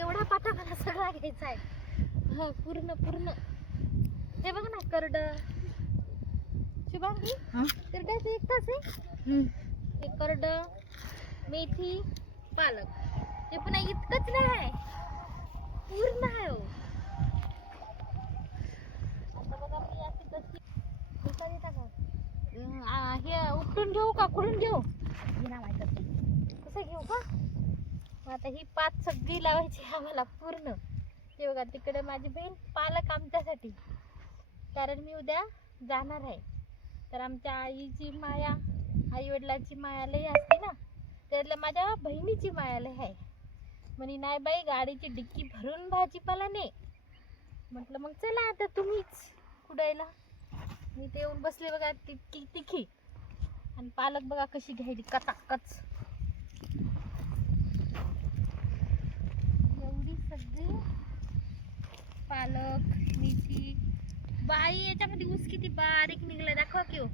एवढा पाटा मला सगळा घ्यायचा आहे. हा पूर्ण पूर्ण. हे बघ ना करड. शुभांगी? करड्याचं एक तास आहे. हे करड मेथी पालक. हे पुन्हा इतकंच नाही आहे पूर्ण आहे हो आता बघा मी अशी तशी हे कधी टाका अं, आ, हे उपटून घेऊ का कुठून घेऊ हे ना माहीत कसं घेऊ का मग आता ही पात सगळी लावायची आम्हाला पूर्ण. ते बघा तिकडे माझी बहीण पालक आमच्यासाठी. कारण मी उद्या जाणार आहे. तर आमच्या आईची माया आई वडिलांची असते ना. त्यातल्या माझ्या बहिणीची मायालय आहे. म्हणे नाही बाई गाडीची डिक्की भरून भाजीपाला ने. म्हटलं मग चला आता तुम्हीच कुडायला. मी ते येऊन बसले बघा तितकी तिखी. आणि पालक बघा कशी घ्यायची कचाकच. सगळी पालक मेथी. बाई याच्यामध्ये ऊस किती बारीक निघला दाखवा की हो.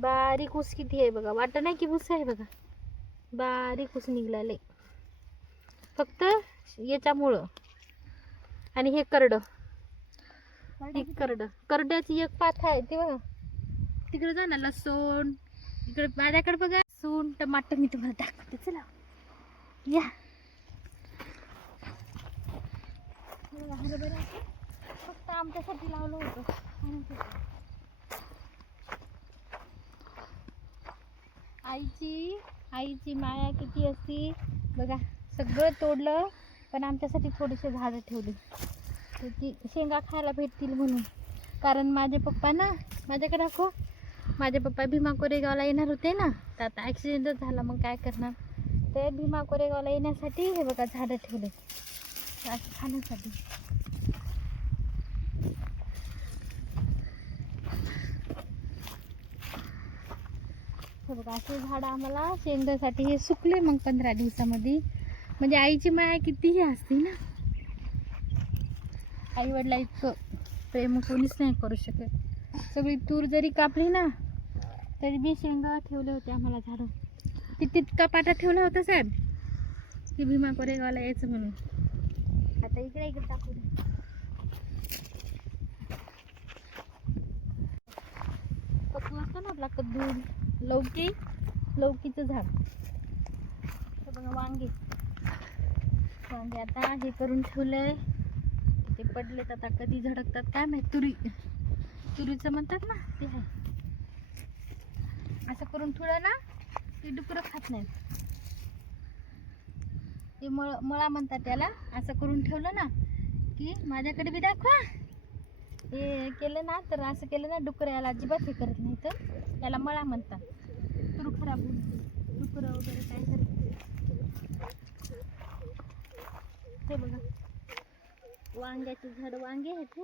बारीक ऊस किती आहे बघा वाटत नाही की ऊस आहे बघा. बारीक ऊस निघलाले फक्त याच्यामुळं. आणि हे करड. एक करड. करड्याची एक पाथ आहे ते बघा. तिकडे जा ना लसूण. इकडे माझ्याकडे बघा. लसूण टमाटर मी तुम्हाला दाखवते चला. या हरभरा फक्त आमच्यासाठी लावलं होतं. आईची आईची माया किती असती. बघा सगळं तोडलं पण आमच्यासाठी थोडीशी झाडं ठेवली. तर ती शेंगा खायला भेटतील म्हणून. कारण माझे पप्पा ना माझ्याकडे दाखव. माझे पप्पा भीमा कोरेगावला येणार होते ना. तर आता ॲक्सिडेंटच झाला मग काय करणार? ते भीमा कोरेगावला येण्यासाठी हे बघा झाडं ठेवले. खाण्यासाठी. हे बघा असे झाडं आम्हाला शेंगासाठी हे सुकले मग पंधरा दिवसामध्ये. म्हणजे आईची माया कितीही असते ना. आई वडिला इतकं प्रेम कोणीच नाही करू शकत. सगळी तूर जरी कापली ना तरी बी शेंगा ठेवले होते आम्हाला झाडं. ती तितका पाटा ठेवला होता साहेब. की भीमा कोरेगावला यायचं म्हणून. आता इकडे इकडे टाकू कद्दू असतो ना आपला कद्दू लौकी लौकीचं झाड. बघा वांगे. वांगे आता हे करून ठेवलंय. ते पडलेत आता कधी झडकतात काय माहीत. तुरी. तुरीचं म्हणतात ना ते आहे. असं करून ठेवलं ना ते डुकरं खात नाहीत. ते मळ मळा म्हणतात त्याला. असं करून ठेवलं ना की माझ्याकडे बी दाखवा. हे केलं ना तर असं केलं ना डुकरं याला अजिबात हे करत नाही. तर त्याला मळा म्हणतात. तुरू खराब होऊन डुकरं वगैरे काय करत हे बघा. वांग्याचे झाड वांगे आहेत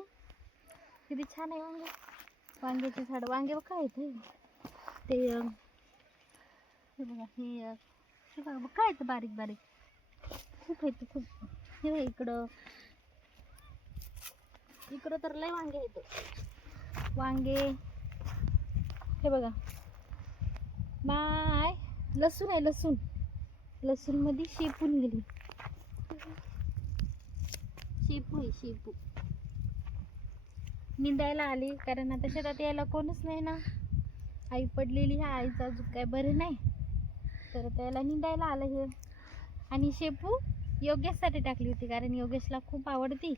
किती छान आहे वांगे. वांग्याचे झाड वांगे बघ इथे. ते ते हे बघा हे हे बघा काय येतं बारीक बारीक. खूप येतं खूप. हे बघा इकडं. इकडं तर लय वांगे आहेत. वांगे. हे बघा. बाय लसूण आहे लसूण. लसूणमध्ये गेली शेपू आहे शेपू. निंदायला आली कारण आता शेतात यायला कोणच नाही ना. आई पडलेली ह्या आईचा अजून काय बरं नाही. तर त्याला निंदायला आलं हे. आणि शेपू योगेशसाठी टाकली होती कारण योगेशला खूप आवडती.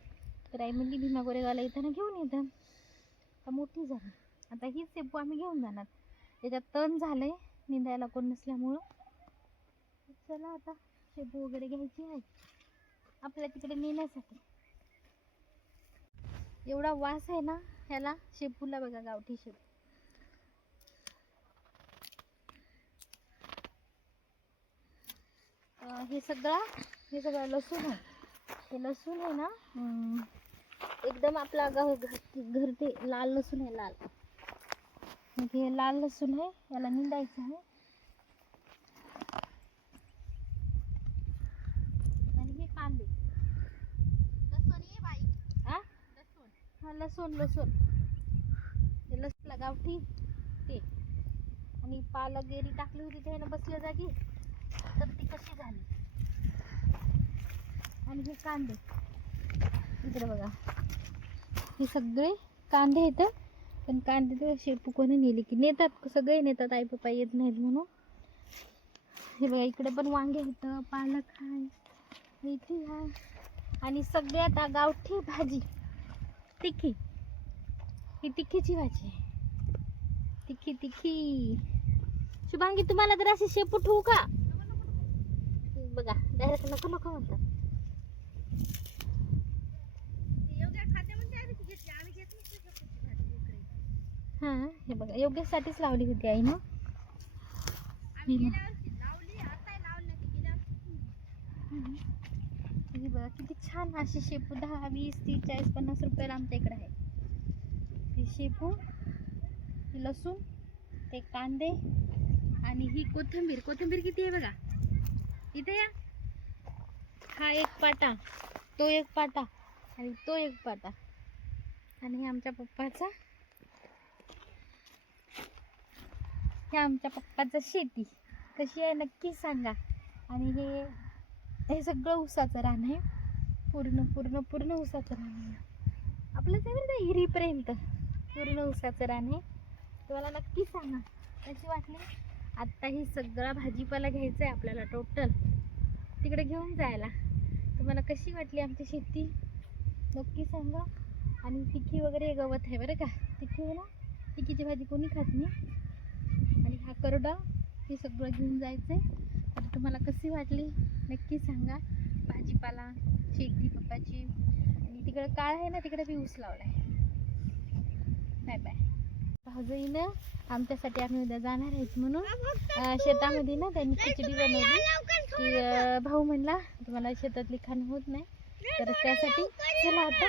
तर आई म्हणली भीमा गोरेगावला येताना घेऊन येतं आता मोठी झाली. आता हीच शेपू आम्ही घेऊन जाणार. त्याच्यात तण झालं आहे निंदायला कोण नसल्यामुळं. चला आता शेपू वगैरे घ्यायची आहे. आपल्या तिकडे नेण्यासाठी. एवढा वास आहे ना ह्याला शेपूला बघा गावठी शेपू. हे सगळं हे सगळं लसूण आहे. हे लसूण आहे ना एकदम आपला गाव घर घरते लाल लसूण आहे लाल. हे लाल लसूण आहे याला निंदायचं आहे. आणि हे कांदे? हा लसूण लसूण. हे लसूणला गावठी ते. आणि पालक गेरी टाकली होती त्यानं बसल्या जागी. तर ती कशी झाली? आणि हे कांदे. इकडे बघा. हे सगळे कांदे येतं पण कांदे तर शेपू कोणी नेले की नेतात सगळे नेतात आई पप्पा येत नाहीत म्हणून. हे बघा इकडे पण वांगे होतं पालक आहे मेथी आहे आणि सगळ्यात गावठी भाजी. तिखी. ही तिखीची भाजी आहे. तिखी तिखी. शुभांगी तुम्हाला तर अशी शेपू ठेवू का? बघा डायरेक्ट नको नको म्हणतात. हा हे बघा योग्यसाठीच लावली होती आई ना? हे बघा किती छान अशी शेपू दहा वीस तीस चाळीस पन्नास रुपयाला आमच्या इकडे आहे. ही शेपू लसूण ते कांदे आणि ही कोथिंबीर. कोथिंबीर किती आहे बघा? इथे या. हा एक पाटा तो एक पाटा आणि तो एक पाटा. आणि हे आमच्या पप्पाचा हे आमच्या पप्पाचं शेती. कशी आहे नक्की सांगा. आणि हे हे सगळं ऊसाचं रान आहे. पूर्ण पूर्ण पूर्ण उसाचं रान आहे. आपलं ते बरं हिरीपर्यंत पूर्ण उसाचं रान आहे. तुम्हाला नक्की सांगा. कशी वाटली? आत्ता ही सगळा भाजीपाला घ्यायचा आहे आपल्याला टोटल तिकडे घेऊन जायला. तुम्हाला कशी वाटली आमची शेती? नक्की सांगा. आणि तिखी वगैरे गवत आहे बरं का? तिखी ना? तिखीची भाजी कोणी खात नाही? हा करडा हे सगळं घेऊन जायचं आहे तर तुम्हाला कशी वाटली? नक्की सांगा. भाजीपाला शेती पप्पाची आणि तिकडं काळ आहे ना तिकडे मी ऊस लावला आहे बाय. बाय भाऊजीनं आमच्यासाठी आम्ही उद्या जाणार आहेत म्हणून. शेतामध्ये ना त्यांनी खिचडी बनवली. की भाऊ म्हणला तुम्हाला शेतातली खाणं होत नाही. तर त्यासाठी चला आता.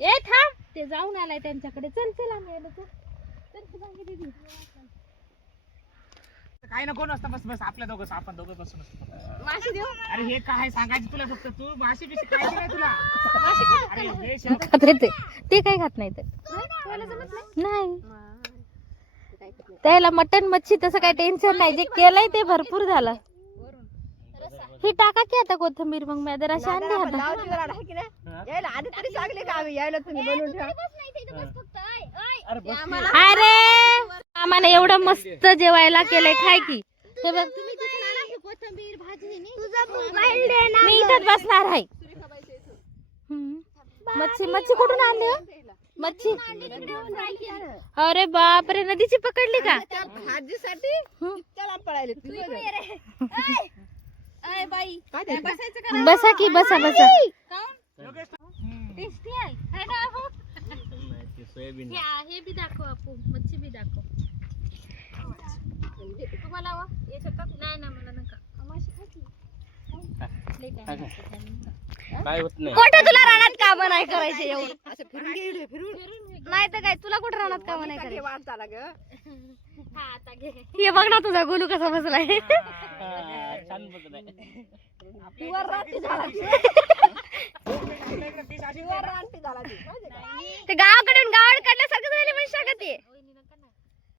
ए थांब. ते जाऊन आलाय त्यांच्याकडे. चल चल आम्ही आलो चल. चल दीदी काय नको नसतं बस बस आपल्या दोघं आपण दोघं बसून असतो. माशी देऊ? अरे हे काय सांगायचं तुला फक्त? तू माशी बिशी काय नाही तुला? अरे हे शेत खात रे ते ते काय खात नाही तर. नाही त्याला मटन मच्छी तसं काय टेन्शन नाही. जे केलंय ते भरपूर झालं. ही टाका की आता कोथिंबीर मग मी जरा आणली आता. यायला आधी तरी सांगले का आम्ही? यायला तुम्ही बनवून ठेवा. अरे बस अरे! आम्हाला एवढं मस्त जेवायला केलंय खाय की हे बघ मी इथंच बसणार आहे. मच्छी मच्छी कुठून आणली? मच्छी अरे बाप रे नदीची पकडली का भाजीसाठी. चला पळायले? बसा की बसा बसा. टेस्टी आहे है बी दाखव आपू मच्छी बी दाखव तुम्हाला? याच्यात नाही ना मला नका काय नसतं. काय होत नाही कुठं तुला रानात काम नाही करायचे एवढं. असं फिरून घे इकडे, फिरून. नाही तर काय तुला कुठं राहणार का का घे वाढताला ग. हा बघ ना तुझा गोलू कसा बसलाय. छान झाला ती. नाही गावाकडून गावाकडे काढल्यासारखं झाली म्हणजे शकत ते